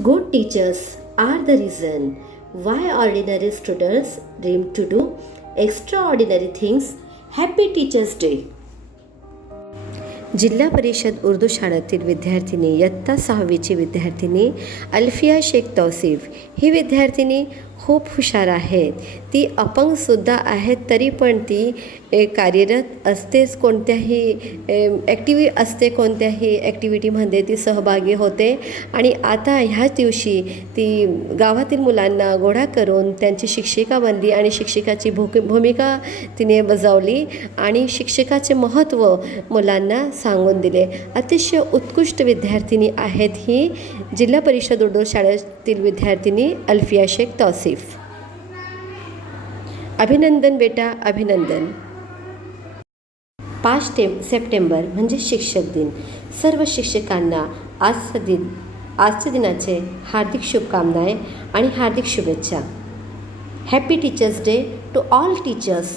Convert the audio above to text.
Good teachers are the reason why ordinary students dream to do extraordinary things. Happy Teachers Day. जिल्हा परिषद उर्दू शाळेतील विद्यार्थिनी इयत्ता 6वीची विद्यार्थिनी अल्फिया शेख तौसिफ ही विद्यार्थिनी खूप हुशार आहेत. ती अपंगसुद्धा आहेत तरी पण ती कार्यरत असतेच. कोणत्याही कोणत्याही ॲक्टिव्हिटीमध्ये ती सहभागी होते आणि आता ह्याच दिवशी ती गावातील मुलांना गोळा करून त्यांची शिक्षिका बनली आणि शिक्षिकाची भूमिका तिने बजावली आणि शिक्षकाचे महत्त्व मुलांना सांगून दिले. अतिशय उत्कृष्ट विद्यार्थिनी आहेत ही जिल्हा परिषद उर्दू शाळेतील विद्यार्थिनी अल्फिया शेख तौसिफ. अभिनंदन बेटा, अभिनंदन. 5 सप्टेंबर म्हणजे शिक्षक दिन. सर्व शिक्षकांना आजच्या दिनाचे हार्दिक शुभकामनाएं आणि हार्दिक शुभेच्छा. Happy teachers day to all teachers.